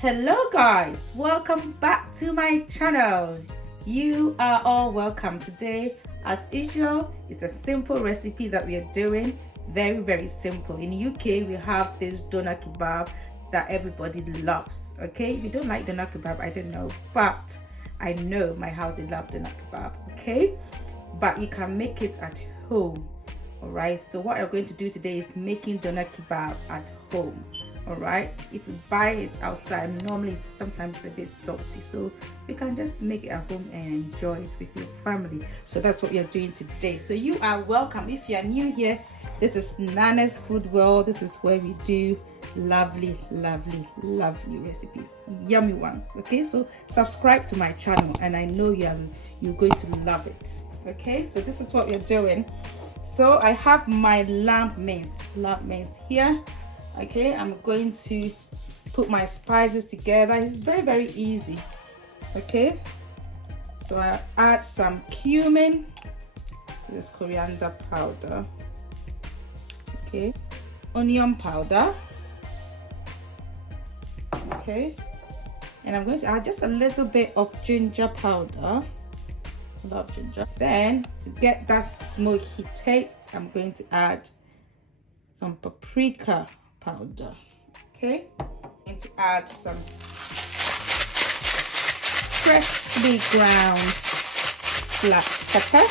Hello guys, welcome back to my channel. You are all welcome. Today, as usual, it's a simple recipe that we are doing. Very simple. In UK, we have this doner kebab that everybody loves. Okay, if you don't like doner kebab, I don't know, but I know my house they love doner kebab. Okay, but you can make it at home. All right, so what I'm going to do today is making doner kebab at home. All right, if you buy it outside, normally sometimes it's a bit salty, so you can just make it at home and enjoy it with your family. So that's what we are doing today. So you are welcome. If you are new here, this is Nana's Food World. This is where we do lovely recipes, yummy ones. Okay, so subscribe to my channel and I know you're going to love it. Okay, so this is what we're doing. So I have my lamb mince here. Okay, I'm going to put my spices together. It's very easy. Okay, so I add some cumin, this coriander powder, okay, onion powder, okay, and I'm going to add just a little bit of ginger powder. I love ginger. Then to get that smoky taste, I'm going to add some paprika powder. Okay, and to add some freshly ground black pepper,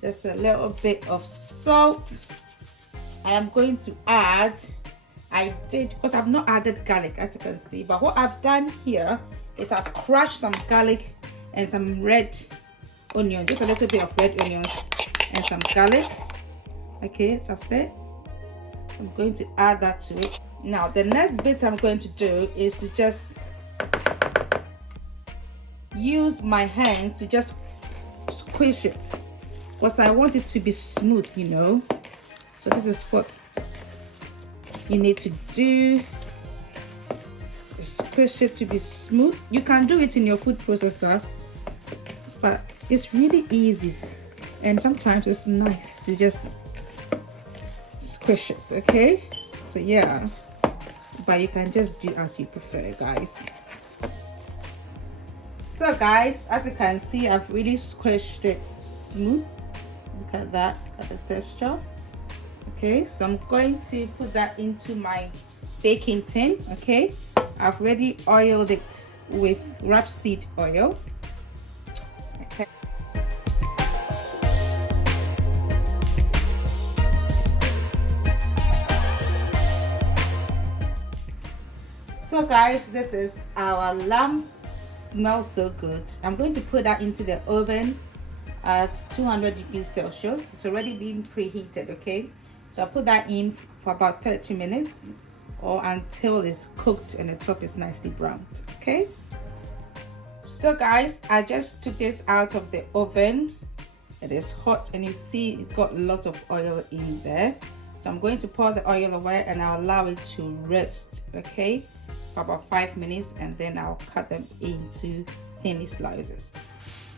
just a little bit of salt. I am going to add, because I've not added garlic, as you can see, but what I've done here is I've crushed some garlic and some red onion, just a little bit of red onions and some garlic. Okay, that's it. I'm going to add that to it. Now the next bit I'm going to do is to just use my hands to just squish it, because I want it to be smooth, you know. So this is what you need to do, squish it to be smooth. You can do it in your food processor, but it's really easy and sometimes it's nice to just squish it. Okay, so yeah, but you can just do as you prefer, guys. So guys, as you can see, I've really squished it smooth. Look at that, at the texture. Okay, so I'm going to put that into my baking tin. Okay, I've already oiled it with rapeseed oil. Okay. So guys, this is our lamb. Smells so good. I'm going to put that into the oven at 200 degrees Celsius. It's already been preheated. Okay, so I put that in for about 30 minutes or until it's cooked and the top is nicely browned. Okay, so guys, I just took this out of the oven. It is hot and you see it got lots of oil in there, so I'm going to pour the oil away and I'll allow it to rest, okay, for about 5 minutes, and then I'll cut them into thin slices.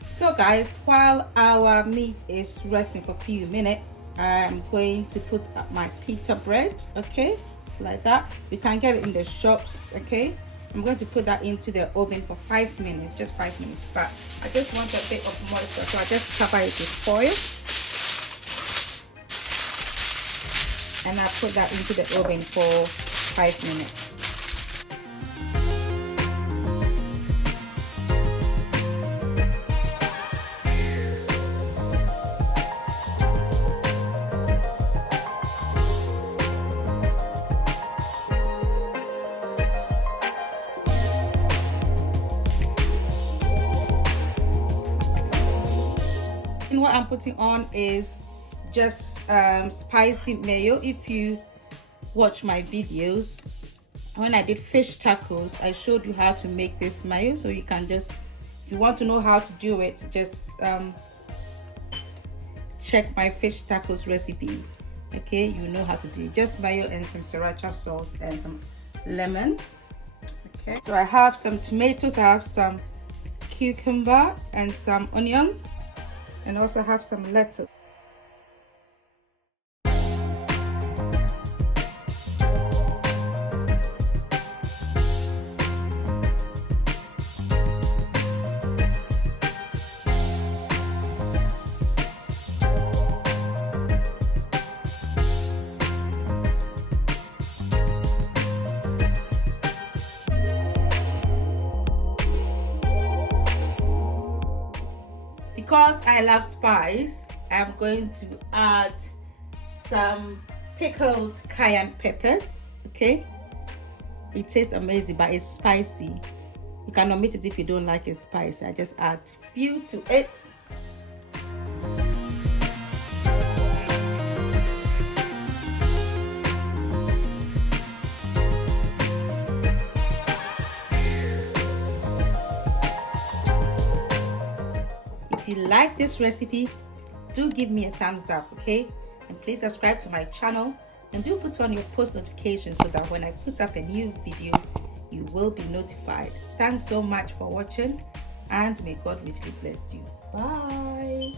So guys, while our meat is resting for a few minutes, I'm going to put up my pita bread. Okay, it's like that. You can get it in the shops. Okay, I'm going to put that into the oven for 5 minutes, just 5 minutes, but I just want a bit of moisture, so I just cover it with foil and I put that into the oven for 5 minutes. And what I'm putting on is just spicy mayo. If you watch my videos, when I did fish tacos, I showed you how to make this mayo, so you can just, if you want to know how to do it, just check my fish tacos recipe. Okay, you know how to do it. Just mayo and some sriracha sauce and some lemon. Okay, so I have some tomatoes, I have some cucumber and some onions, and also have some lettuce. because I love spice, I'm going to add some pickled cayenne peppers. Okay, it tastes amazing, but it's spicy. You can omit it if you don't like it spicy. I just add few to it. If you like this recipe, do give me a thumbs up, okay? And please subscribe to my channel and do put on your post notifications so that when I put up a new video, you will be notified. Thanks so much for watching, and may God richly bless you. Bye.